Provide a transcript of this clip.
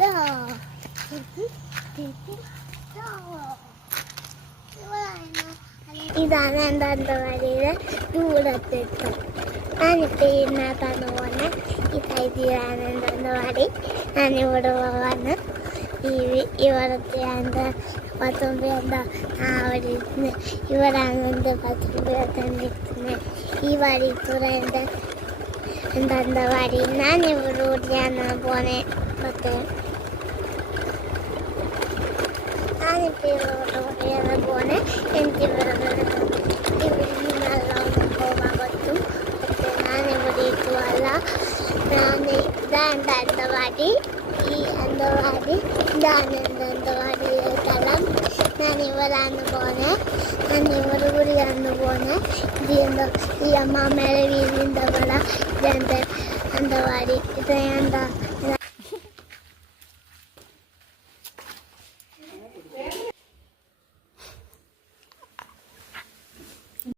ദാ. ഇതാണ് എൻ്റെ അന്തവാടിയുടെ ദൂരത്തെത്തും. ഞാനിപ്പോൾ ഇതിനകത്താണ് പോകുന്നത്. ഈ സൈഡിലാണ് എൻ്റെ അന്തവാടി. ഞാനിവിടെ പോവാണ്. ഇവിടുത്തെ എൻ്റെ പത്തുമ്പി എന്താ അവിടെ ഇരുന്ന് ഇവിടാണ് എൻ്റെ പത്തുമ്പി തന്നെ ഇരിക്കുന്നത്. ഈ വഴിത്തൂറ എൻ്റെ അന്തവാടി. ഞാനിവിടെ ഓടിയാണ് പോണേ. പത്ത് ഞാനിപ്പോൾ ഇവിടെ ഓടിയാണ് പോണേ. എനിക്ക് ഇവിടെ നല്ലോണം പോകാൻ പറ്റും. പക്ഷേ ഞാനിവിടെ ഇട്ടുമല്ല. ഇതാണ് അന്തവാടി. ഈ അന്തവാടി ഇതാണ് എൻ്റെ അന്തവാടിയിലെ സ്ഥലം. ഞാനിവിടാണ് പോണേ. ഞാനിവിടെ കൂടിയാണ് പോണേ. ഇത് ഈ അമ്മാമ്മയുടെ വീടിൻ്റെ ഇവിടെ ഇതെൻ്റെ അന്തവാടി. ഇത് എന്താ